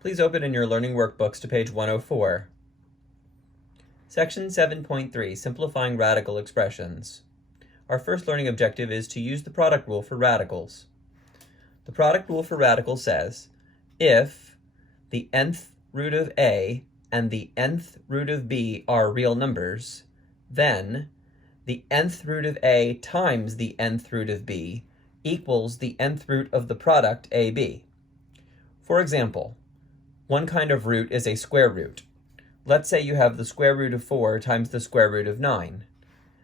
Please open in your learning workbooks to page 104. Section 7.3, Simplifying Radical Expressions. Our first learning objective is to use the product rule for radicals. The product rule for radicals says, if the nth root of a and the nth root of b are real numbers, then the nth root of a times the nth root of b equals the nth root of the product ab. For example, one kind of root is a square root. Let's say you have the square root of 4 times the square root of 9.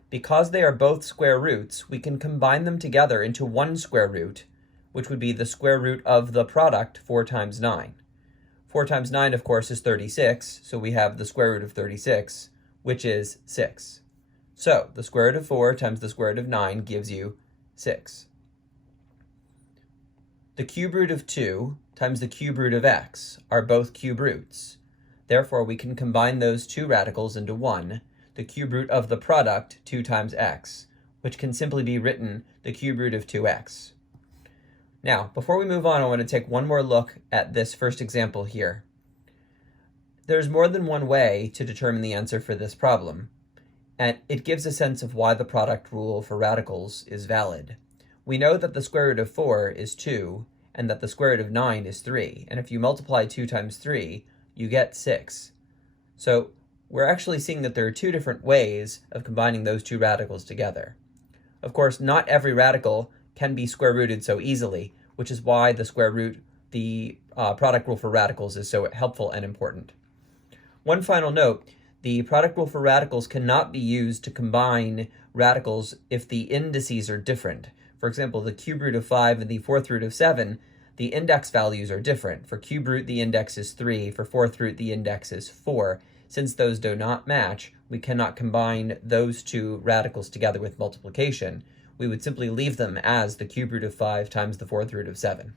Because they are both square roots, we can combine them together into one square root, which would be the square root of the product 4 times 9. 4 times 9, of course, is 36, so we have the square root of 36, which is 6. So the square root of 4 times the square root of 9 gives you 6. The cube root of 2 times the cube root of x are both cube roots. Therefore, we can combine those two radicals into one, the cube root of the product 2 times x, which can simply be written the cube root of 2x. Now, before we move on, I want to take one more look at this first example here. There's more than one way to determine the answer for this problem, and it gives a sense of why the product rule for radicals is valid. We know that the square root of 4 is 2, and that the square root of 9 is 3, and if you multiply 2 times 3, you get 6. So we're actually seeing that there are two different ways of combining those two radicals together. Of course, not every radical can be square rooted so easily, which is why the product rule for radicals is so helpful and important. One final note, the product rule for radicals cannot be used to combine radicals if the indices are different. For example, the cube root of 5 and the fourth root of 7, the index values are different. For cube root, the index is 3. For fourth root, the index is 4. Since those do not match, we cannot combine those two radicals together with multiplication. We would simply leave them as the cube root of 5 times the fourth root of 7.